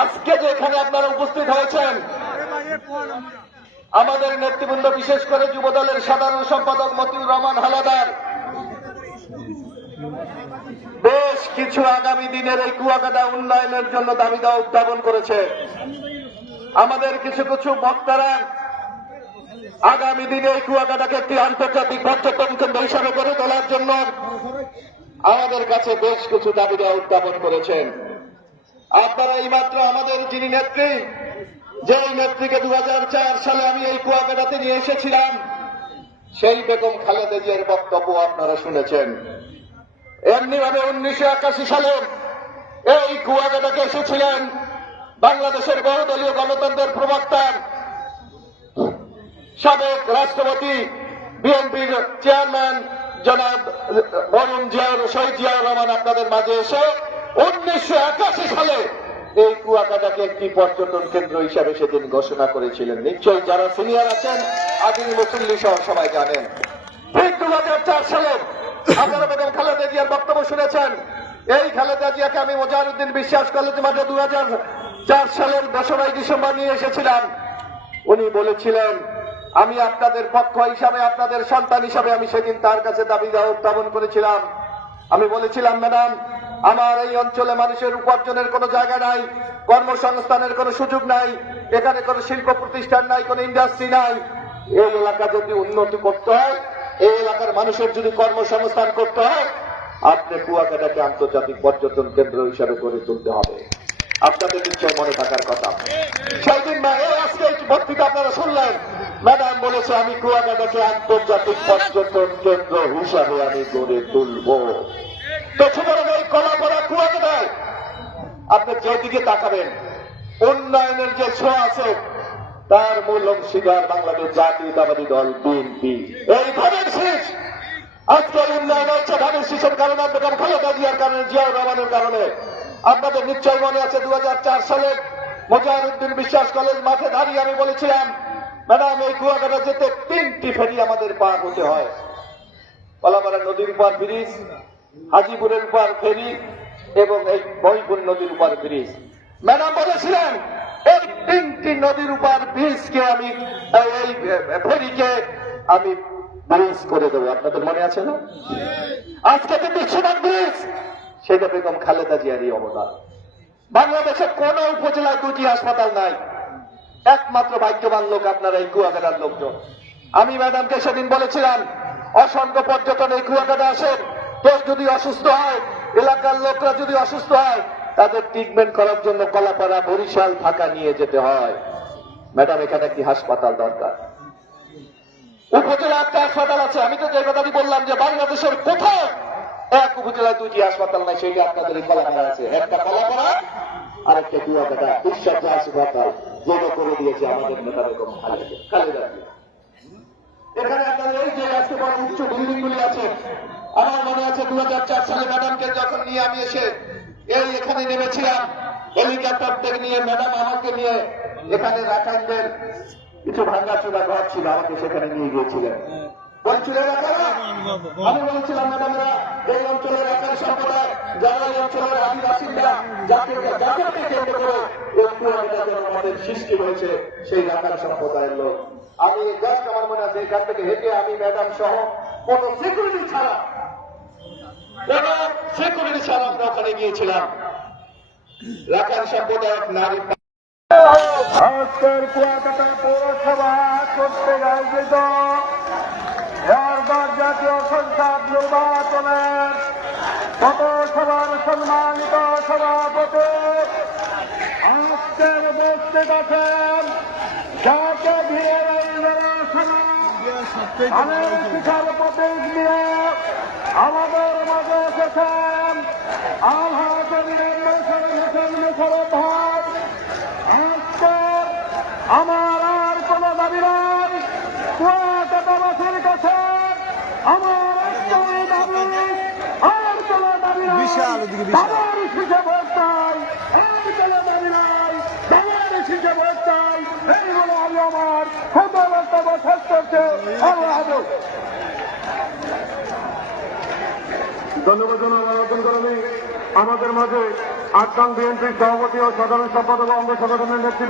আজকে যে এখানে আপনারা উপস্থিত হয়েছেন, আমাদের নেতৃবৃন্দ, বিশেষ করে যুবদলের সাধারণ সম্পাদক মতিউর রহমান হালাদার বেশ কিছু আগামী দিনের এই কুয়াকাটা উন্নয়নের জন্য দাবি দেওয়া উত্থাপন করেছে। আমাদের কিছু কিছু বক্তারা আগামী দিনে এই কুয়াকাটাকে একটি আন্তর্জাতিক পর্যটন কেন্দ্র হিসাবে গড়ে তোলার জন্য আমাদের কাছে বেশ কিছু দাবি দেওয়া উত্থাপন করেছেন। আপনারা এইমাত্র আমাদের যিনি নেত্রী, যেই নেত্রীকে 2004 সালে আমি এই কুয়াকাটাতে নিয়ে এসেছিলাম, সেই বেগম খালেদা জিয়ার বক্তব্য আপনারা শুনেছেন। এমনিভাবে 1981 সালে এই কুয়াকাটাকে এসেছিলেন বাংলাদেশের বহুদলীয় গণতন্ত্রের প্রবক্তা, সাবেক রাষ্ট্রপতি, বিএনপির চেয়ারম্যান জনাব শহীদ জিয়াউর রহমান আপনাদের মাঝে এসে 1981 সালে এই কুয়াকাটাকে একটি পর্যটন কেন্দ্র হিসাবে সেদিন ঘোষণা করেছিলেন। নিশ্চয়ই যারা সিনিয়র আছেন, আদিনী মুসল্লি সহ সবাই জানেন। ঠিক 2004 সালে আপনারা বেগম খালেদা জিয়ার বক্তব্য শুনেছেন। এই খালেদা জিয়াকে আমি মোজাহিউদ্দিন বিশ্বাস কলেজে মাঠে 2004 সালের 2 ডিসেম্বর নিয়ে এসেছিলাম। উনি বলেছিলেন, আমি আপনাদের পক্ষ হিসাবে, আপনাদের সন্তান হিসাবে আমি সেদিন তার কাছে দাবি দেওয়া উত্থাপন করেছিলাম। আমি বলেছিলাম, ম্যাডাম, আমার এই অঞ্চলে মানুষের উপার্জনের কোনো জায়গা নাই, কর্মসংস্থানের কোনো সুযোগ নাই, এখানে কোনো শিল্প প্রতিষ্ঠান নাই, কোনো ইন্ডাস্ট্রি নাই। এই এলাকা যদি উন্নতি করতে হয়, এই এলাকার মানুষের যদি কর্মসংস্থান করতে হয়, আপনি কুয়াকাটাকে আন্তর্জাতিক পর্যটন কেন্দ্র হিসাবে গড়ে তুলতে হবে। আপনাদের নিশ্চয় মনে থাকার কথা। সেই দিন আজকে এই বক্তৃতা আপনারা শুনলেন, ম্যাডাম বলেছে আমি কুয়াকাটাকে আন্তর্জাতিক পর্যটন কেন্দ্র হিসাবে আমি গড়ে তুলব। তো সুতরাং এই কলাপাড়া কুয়াকাটায় আপনি যেদিকে তাকাবেন, উন্নয়নের যে ছোঁয়া আছে, তার মূল অংশীদার বাংলাদেশ জাতীয়তাবাদী দল বিএনপি। এই ধানের শীষ, আজকে উন্নয়ন হচ্ছে ধানের শীষের কারণে, বেগম খালেদা জিয়ার কারণে, জিয়াউর রহমানের কারণে। আপনাদের নিশ্চয় মনে আছে 2004 সালে মোজাহিউদ্দিন বিশ্বাস কলেজ মাঠে দাঁড়িয়ে আমি বলেছিলাম, ম্যাডাম, এই কুয়াকাটা যেতে 3টি ফেরি আমাদের পার হতে হয়। কলাপাড়া নদীর উপর ব্রিজ, হাজিপুরের উপর ফেরি এবং এই মহিপুর নদীর উপর ব্রিজ। ম্যাডাম বলেছিলেন, এই 3টি নদীর উপর ব্রিজকে আমি, এই ফেরিকে আমি ব্রিজ করে দেবো। আপনাদের মনে আছে না? আজকে যে বিশ্বনাথ ব্রিজ, সেটা বেগম খালেদা জিয়ারই অবদান। বাংলাদেশে কোন উপজেলায় 2টি হাসপাতাল নাই, একমাত্র ভাগ্যবান লোক আপনারা এই কুয়াকাটার লোকজন। আমি ম্যাডামকে সেদিন বলেছিলাম, অসংখ্য পর্যটন এই কুয়াকাটা আসেন, কেউ যদি অসুস্থ হয়, এলাকার লোকরা যদি অসুস্থ হয়, তাদের ট্রিটমেন্ট করার জন্য কলাপাড়া, বরিশাল, ঢাকা নিয়ে যেতে হয়। ম্যাডাম, এখানে একটি হাসপাতাল দরকার। উপজেলা একটা হাসপাতাল আছে। আমি তো যে কথাটি বললাম যে বাংলাদেশের কোথাও এক উপজেলায় 2টি হাসপাতাল নাই, সেইটা আপনাদের এই কলাপাড়া আছে। একটা কলাপাড়া আর একটা কুয়াকাটা ঈশ্বর হাসপাতাল, যেটা করে দিয়েছে আমাদের নেতা বেগম খালেদা জিয়া। এখানে আপনাদের এই যে আজকে বড় উচ্চ বিল্ডিং গুলি আছে, আমার মনে আছে 2004 সালে ম্যাডামকে যখন নিয়ে আমি এসে এখানে নেমেছিলাম, হেলিকপ্টার থেকে নিয়ে ম্যাডাম আমাকে নিয়ে এখানে রাখাইনদের কিছু ভাঙ্গাচোরা ঘর ছিল, আমাকে সেখানে নিয়ে গিয়েছিলেন। বলছিলেন আমি বলেছিলাম, ম্যাডামরা, এই অঞ্চলের রাখাল সম্প্রদায়, যারা এই অঞ্চলের আদিবাসীরা, যাকে কেন্দ্র করে আমাদের সৃষ্টি হয়েছে, সেই রাখাল সম্প্রদায়ের লোক। আমি জাস্ট, আমার মনে আছে, এখান থেকে হেঁটে আমি ম্যাডাম সহ কোন সিকিউরিটি ছাড়া আমরা ওখানে গিয়েছিলাম। রাখাল সম্প্রদায়ের নারী আজকের কুয়াকাটা পৌরসভা করতে আয়োজিত জাতীয় সংসদ নির্বাচনের পৌরসভার সম্মানিত সভাপতি আজকের উপস্থিত আছেন, যাকে ঘিরে অনেক বিশাল প্রতীক নিয়ে আমাদের মাঝে এসেছেন আমার আর কোন দাবি নাই। কুয়াকাটাবাসীর কাছে আমার একটাই দাবি, আর কোন দাবি নাই। আমার শিখে ভোট চাই, আর কোন দাবি নাই। আমার শিখে ভোট চাই। এইগুলো আমি আমার ছোট বক্তব্য শেষ করছে। আল্লাহ হাফেজ। ধন্যবাদ জানাই আমাদের মাঝে আটগাং বিএনপির সভাপতি ও সাধারণ সম্পাদক ও অঙ্গ সংগঠনের নেতৃবৃন্দ